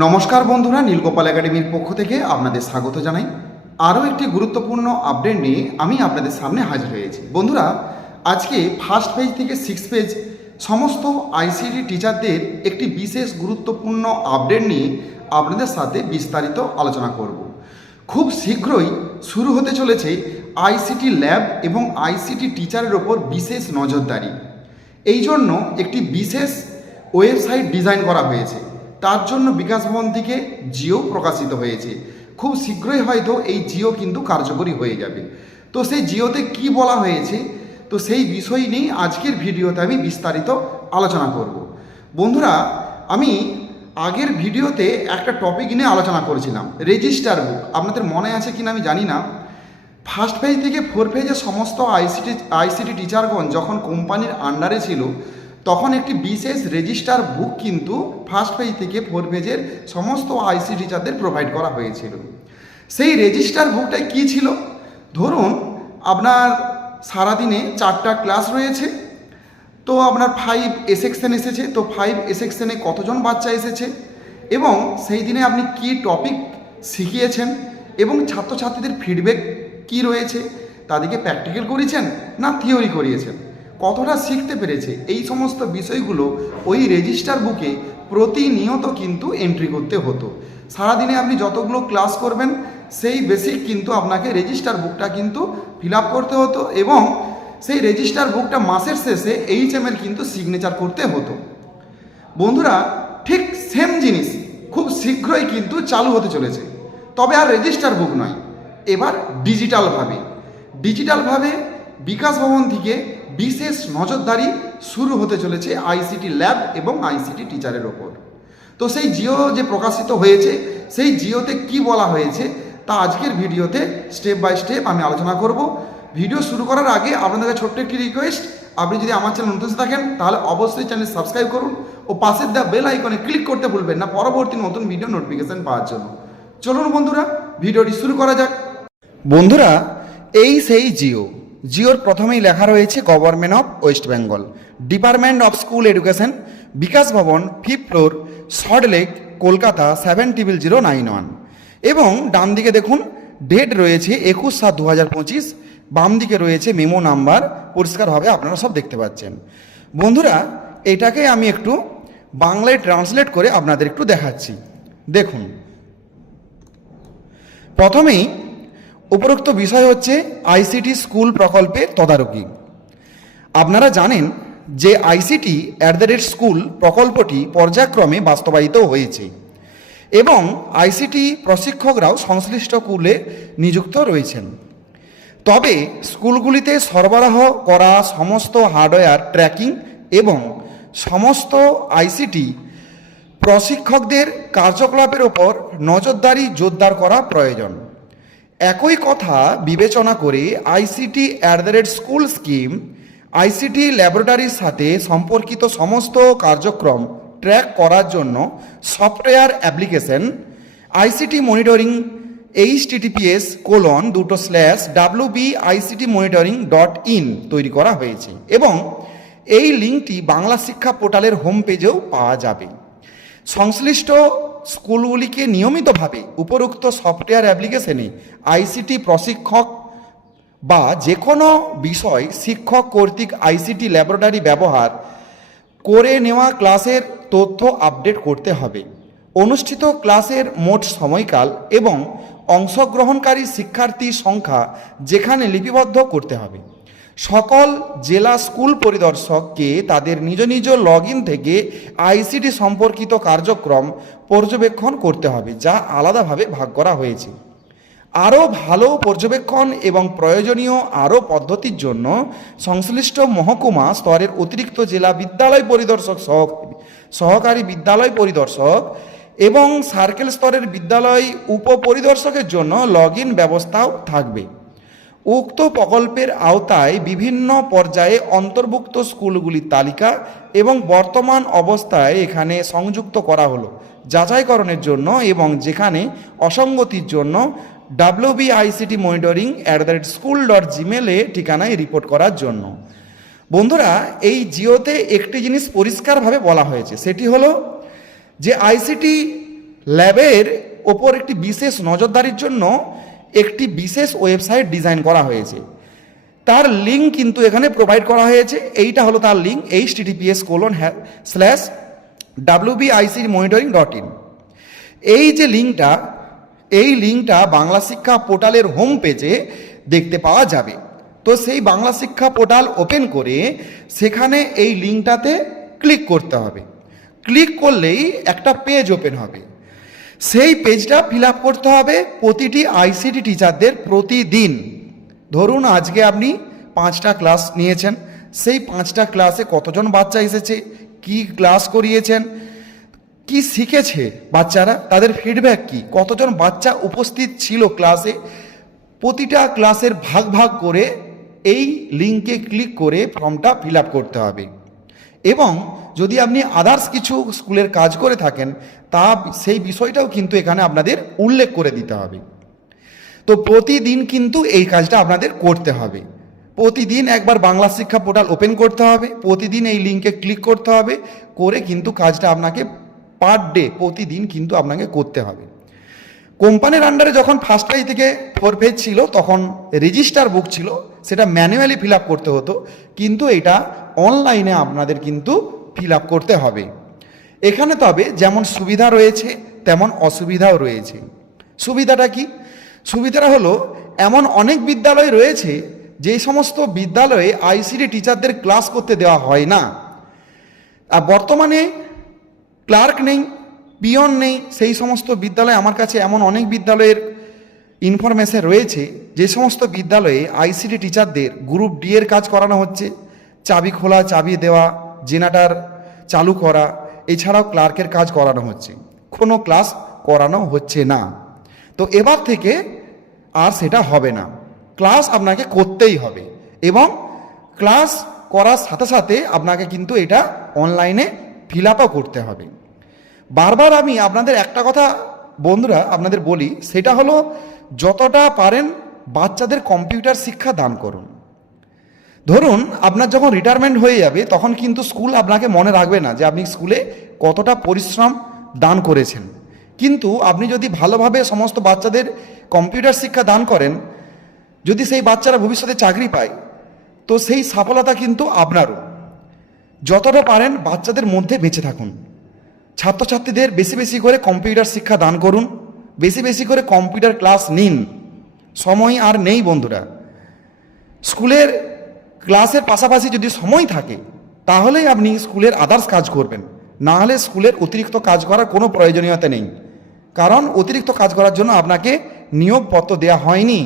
নমস্কার বন্ধুরা, নীলগোপাল একাডেমির পক্ষ থেকে আপনাদের স্বাগত জানাই। আরও একটি গুরুত্বপূর্ণ আপডেট নিয়ে আমি আপনাদের সামনে হাজির হয়েছি। বন্ধুরা, আজকে ফার্স্ট পেজ থেকে সিক্স পেজ সমস্ত আইসিডি টিচারদের একটি বিশেষ গুরুত্বপূর্ণ আপডেট নিয়ে আপনাদের সাথে বিস্তারিত আলোচনা করব। খুব শীঘ্রই শুরু হতে চলেছে আইসিটি ল্যাব এবং আইসিটি টিচারের ওপর বিশেষ নজরদারি। এই জন্য একটি বিশেষ ওয়েবসাইট ডিজাইন করা হয়েছে। তার জন্য বিকাশ ভবন থেকে জিও প্রকাশিত হয়েছে। খুব শীঘ্রই হয়তো এই জিও কিন্তু কার্যকরী হয়ে যাবে। তো সেই জিওতে কি বলা হয়েছে? তো সেই বিষয় নিয়ে আজকের ভিডিওতে আমি বিস্তারিত আলোচনা করব। বন্ধুরা, আমি আগের ভিডিওতে একটা টপিক নিয়ে আলোচনা করেছিলাম রেজিস্টার বুক আপনাদের মনে আছে কিনা আমি জানি না। ফার্স্ট পেজ থেকে ফোর পেজে সমস্ত আইসিটি আইসিটি টিচারগণ যখন কোম্পানির আন্ডারে ছিল তখন একটি বিশেষ রেজিস্টার বুক কিন্তু ফার্স্ট পেজ থেকে ফোর পেজের সমস্ত আইসি টিচারদের প্রোভাইড করা হয়েছিল। সেই রেজিস্টার বুকটায় কী ছিল? ধরুন, আপনার সারাদিনে চারটা ক্লাস রয়েছে, তো আপনার ফাইভ এ এসেছে, তো ফাইভ এ কতজন বাচ্চা এসেছে এবং সেই দিনে আপনি কি টপিক শিখিয়েছেন এবং ছাত্রছাত্রীদের ফিডব্যাক কি রয়েছে তাদেরকে প্র্যাকটিক্যাল করিয়েছেন না থিওরি করিয়েছেন? কতটা শিখতে পেরেছে এই সমস্ত বিষয়গুলো ওই রেজিস্টার বুকে প্রতিনিয়ত কিন্তু এন্ট্রি করতে হতো। সারাদিনে আপনি যতগুলো ক্লাস করবেন, সেই বেসিক কিন্তু আপনাকে রেজিস্টার বুকটা কিন্তু ফিল করতে হতো এবং সেই রেজিস্টার বুকটা মাসের শেষে এইচ এম এর কিন্তু সিগনেচার করতে হতো। বন্ধুরা, ঠিক সেম জিনিস খুব শীঘ্রই কিন্তু চালু হতে চলেছে। তবে আর রেজিস্টার বুক নয়, এবার ডিজিটালভাবে ডিজিটালভাবে বিকাশ ভবন থেকে বিশেষ নজরদারি শুরু হতে চলেছে আইসিটি ল্যাব এবং আইসিটি টিচারের ওপর। তো সেই জিও যে প্রকাশিত হয়েছে, সেই জিওতে কি বলা হয়েছে, তা আজকের ভিডিওতে স্টেপ বাই স্টেপ আমি আলোচনা করব। ভিডিও শুরু করার আগে আপনাদের ছোট্ট একটি রিকোয়েস্ট আপনি যদি আমার চ্যানেল নতুন থাকেন, তাহলে অবশ্যই চ্যানেল সাবস্ক্রাইব করুন ও পাশের দেওয়া বেল আইকনে ক্লিক করতে ভুলবেন না পরবর্তী নতুন ভিডিও নোটিফিকেশন পাওয়ার জন্য। চলুন বন্ধুরা, ভিডিওটি শুরু করা যাক। বন্ধুরা, এই সেই জিও। জিওর প্রথমেই লেখা রয়েছে government of West Bengal department of school education Bikash Bhavan fifth floor Salt Lake Kolkata seven double zero nine one এবং ডান দিকে দেখুন ডেট রয়েছে একুশ সাত দু হাজার পঁচিশ বাম দিকে রয়েছে মেমো নাম্বার পরিষ্কারভাবে আপনারা সব দেখতে পাচ্ছেন। বন্ধুরা, এটাকে আমি একটু বাংলায় ট্রান্সলেট করে আপনাদের একটু দেখাচ্ছি। দেখুন, প্রথমেই উপরোক্ত বিষয় হচ্ছে আইসিটি স্কুল প্রকল্পে তদারকি। আপনারা জানেন যে ICT at the rate school প্রকল্পটি পর্যায়ক্রমে বাস্তবায়িত হয়েছে এবং আইসিটি প্রশিক্ষকরাও সংশ্লিষ্ট স্কুলে নিযুক্ত রয়েছেন। তবে স্কুলগুলিতে সরবরাহ করা সমস্ত হার্ডওয়্যার ট্র্যাকিং এবং সমস্ত আইসিটি প্রশিক্ষকদের কার্যকলাপের ওপর নজরদারি জোরদার করা প্রয়োজন। একই কথা বিবেচনা করে ICT at the rate school scheme ICT ল্যাবরেটরির সাথে সম্পর্কিত সমস্ত কার্যক্রম ট্র্যাক করার জন্য software application ICT monitoring H TTPS colon দুটো slash W B ICT monitoring dot in তৈরি করা হয়েছে এবং এই লিঙ্কটি বাংলা শিক্ষা পোর্টালের হোম পেজেও পাওয়া যাবে। সংশ্লিষ্ট স্কুলগুলিকে নিয়মিতভাবে উপরোক্ত সফটওয়্যার অ্যাপ্লিকেশনে আইসিটি প্রশিক্ষক বা যে কোনো বিষয় শিক্ষক কর্তৃক আইসিটি ল্যাবরেটরি ব্যবহার করে নেওয়া ক্লাসের তথ্য আপডেট করতে হবে। অনুষ্ঠিত ক্লাসের মোট সময়কাল এবং অংশগ্রহণকারী শিক্ষার্থীর সংখ্যা যেখানে লিপিবদ্ধ করতে হবে। সকল জেলা স্কুল পরিদর্শককে তাদের নিজ নিজ লগ থেকে আইসিটি সম্পর্কিত কার্যক্রম পর্যবেক্ষণ করতে হবে, যা আলাদাভাবে ভাগ করা হয়েছে। আরও ভালো পর্যবেক্ষণ এবং প্রয়োজনীয় আরও পদ্ধতির জন্য সংশ্লিষ্ট মহকুমা স্তরের অতিরিক্ত জেলা বিদ্যালয় পরিদর্শক সহ সহকারী বিদ্যালয় পরিদর্শক এবং সার্কেল স্তরের বিদ্যালয় উপপরিদর্শকের জন্য লগ ইন ব্যবস্থাও থাকবে। উক্ত প্রকল্পের আওতায় বিভিন্ন পর্যায়ে অন্তর্ভুক্ত স্কুলগুলির তালিকা এবং বর্তমান অবস্থায় এখানে সংযুক্ত করা হলো। যাচাইকরণের জন্য এবং যেখানে অসঙ্গতির জন্য WB ICT monitoring at the rate school dot জিমেলে ঠিকানায় রিপোর্ট করার জন্য। বন্ধুরা, এই জিওতে একটি জিনিস পরিষ্কারভাবে বলা হয়েছে। সেটি হলো যে আইসিটি ল্যাবের ওপর একটি বিশেষ নজরদারির জন্য একটি বিশেষ ওয়েবসাইট ডিজাইন করা হয়েছে। তার লিঙ্ক কিন্তু এখানে প্রোভাইড করা হয়েছে। এইটা হলো তার link H TTPS colon slash WBIC monitoring dot in এই যে লিঙ্কটা, এই লিঙ্কটা বাংলা শিক্ষা পোর্টালের হোম পেজে দেখতে পাওয়া যাবে। তো সেই বাংলা শিক্ষা পোর্টাল ওপেন করে সেখানে এই লিঙ্কটাতে ক্লিক করতে হবে। ক্লিক করলেই একটা পেজ ওপেন হবে। সেই পেজটা ফিল করতে হবে প্রতিটি আইসিটি টিচারদের প্রতিদিন। ধরুন আজকে আপনি পাঁচটা ক্লাস নিয়েছেন, সেই পাঁচটা ক্লাসে কতজন বাচ্চা এসেছে, কি ক্লাস করিয়েছেন, কি শিখেছে বাচ্চারা, তাদের ফিডব্যাক কি, কতজন বাচ্চা উপস্থিত ছিল ক্লাসে প্রতিটা ক্লাসের ভাগ ভাগ করে এই লিঙ্কে ক্লিক করে ফর্মটা ফিল করতে হবে। এবং যদি আপনি আদার্স কিছু স্কুলের কাজ করে থাকেন, তা সেই বিষয়টাও কিন্তু এখানে আপনাদের উল্লেখ করে দিতে হবে। তো প্রতিদিন কিন্তু এই কাজটা আপনাদের করতে হবে। প্রতিদিন একবার বাংলা শিক্ষা পোর্টাল ওপেন করতে হবে, প্রতিদিন এই লিঙ্কে ক্লিক করতে হবে, করে কিন্তু কাজটা আপনাকে পার ডে প্রতিদিন কিন্তু আপনাকে করতে হবে। কোম্পানির আন্ডারে যখন ফার্স্ট পেজ থেকে ফোর পেজ ছিল, তখন রেজিস্টার বুক ছিল, সেটা ম্যানুয়ালি ফিল আপ করতে হতো, কিন্তু এটা অনলাইনে আপনাদের কিন্তু ফিল আপ করতে হবে। এখানে তবে যেমন সুবিধা রয়েছে, তেমন অসুবিধাও রয়েছে। সুবিধাটা কি? সুবিধাটা হলো, এমন অনেক বিদ্যালয় রয়েছে যে সমস্ত বিদ্যালয়ে আইসিডি টিচারদের ক্লাস করতে দেওয়া হয় না। আর বর্তমানে ক্লার্ক নেই পিয়ন নেই, সেই সমস্ত বিদ্যালয়ে আমার কাছে এমন অনেক বিদ্যালয়ের ইনফরমেশন রয়েছে, যে সমস্ত বিদ্যালয়ে আইসিডি টিচারদের গ্রুপ ডি এর কাজ করানো হচ্ছে। চাবি খোলা, চাবি দেওয়া জেনাটার চালু করা, এছাড়াও ক্লার্কের কাজ করানো হচ্ছে। কোনো ক্লাস করানো হচ্ছে না। তো এবার থেকে আর সেটা হবে না। ক্লাস আপনাকে করতেই হবে এবং ক্লাস করার সাথে সাথে আপনাকে কিন্তু এটা অনলাইনে ফিল করতে হবে। বারবার আমি আপনাদের একটা কথা বন্ধুরা আপনাদের বলি, সেটা হলো যতটা পারেন বাচ্চাদের কম্পিউটার শিক্ষা দান করুন। ধরুন আপনার যখন রিটায়ারমেন্ট হয়ে যাবে, তখন কিন্তু স্কুল আপনাকে মনে রাখবে না যে আপনি স্কুলে কতটা পরিশ্রম দান করেছেন। কিন্তু আপনি যদি ভালোভাবে সমস্ত বাচ্চাদের কম্পিউটার শিক্ষা দান করেন, যদি সেই বাচ্চারা ভবিষ্যতে চাকরি পায়, তো সেই সফলতা কিন্তু আপনারও। যতটা পারেন বাচ্চাদের মধ্যে বেঁচে থাকুন। ছাত্রছাত্রীদের বেশি বেশি করে কম্পিউটার শিক্ষা দান করুন, বেশি বেশি করে কম্পিউটার ক্লাস নিন। সময় আর নেই বন্ধুরা। স্কুলের ক্লাসের পাশাপাশি যদি সময় থাকে, তাহলেই আপনি স্কুলের আদার্স কাজ করবেন। না হলে স্কুলের অতিরিক্ত কাজ করার কোনো প্রয়োজনীয়তা নেই। কারণ অতিরিক্ত কাজ করার জন্য আপনাকে নিয়োগপত্র দেওয়া হয়নি।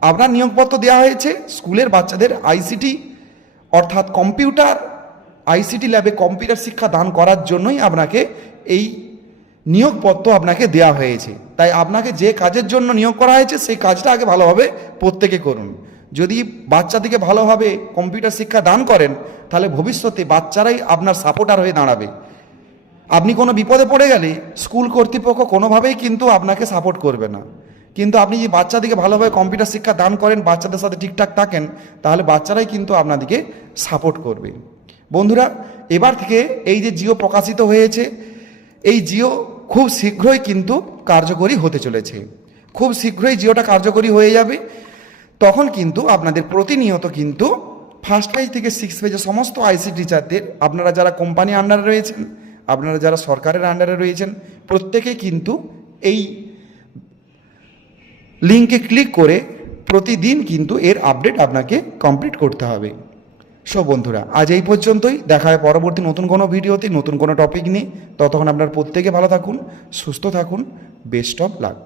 আপনার নিয়োগপত্র দেওয়া হয়েছে স্কুলের বাচ্চাদের আইসিটি অর্থাৎ কম্পিউটার আইসিটি ল্যাবে কম্পিউটার শিক্ষা দান করার জন্যই আপনাকে এই নিয়োগপত্র আপনাকে দেওয়া হয়েছে। তাই আপনাকে যে কাজের জন্য নিয়োগ করা হয়েছে, সেই কাজটা আগে ভালোভাবে প্রত্যেকে করুন। যদি বাচ্চাদেরকে ভালোভাবে কম্পিউটার শিক্ষা দান করেন, তাহলে ভবিষ্যতে বাচ্চারাই আপনার সাপোর্টার হয়ে দাঁড়াবে। আপনি কোনো বিপদে পড়ে গেলে স্কুল কর্তৃপক্ষ কোনোভাবেই কিন্তু আপনাকে সাপোর্ট করবে না। কিন্তু আপনি যদি বাচ্চাদেরকে ভালোভাবে কম্পিউটার শিক্ষা দান করেন, বাচ্চাদের সাথে ঠিকঠাক থাকেন, তাহলে বাচ্চারাই কিন্তু আপনাদেরকে সাপোর্ট করবে। বন্ধুরা, এবার থেকে এই যে জিও প্রকাশিত হয়েছে, এই জিও খুব শীঘ্রই কিন্তু কার্যকরী হতে চলেছে। খুব শীঘ্রই জিওটা কার্যকরী হয়ে যাবে। তখন কিন্তু আপনাদের প্রতিনিয়ত কিন্তু ফার্স্ট পেজ থেকে সিক্স পেজে সমস্ত আইসি টিচারদের আপনারা যারা কোম্পানি আন্ডারে রয়েছেন, আপনারা যারা সরকারের আন্ডারে রয়েছেন প্রত্যেকেই কিন্তু এই লিঙ্কে ক্লিক করে প্রতিদিন কিন্তু এর আপডেট আপনাকে কমপ্লিট করতে হবে। সো বন্ধুরা, আজ এই পর্যন্তই। দেখা হয় পরবর্তী নতুন কোনো ভিডিওতে, নতুন কোনো টপিক নিয়ে। ততক্ষণ আপনার প্রত্যেকে ভালো থাকুন, সুস্থ থাকুন বেস্ট অফ লাক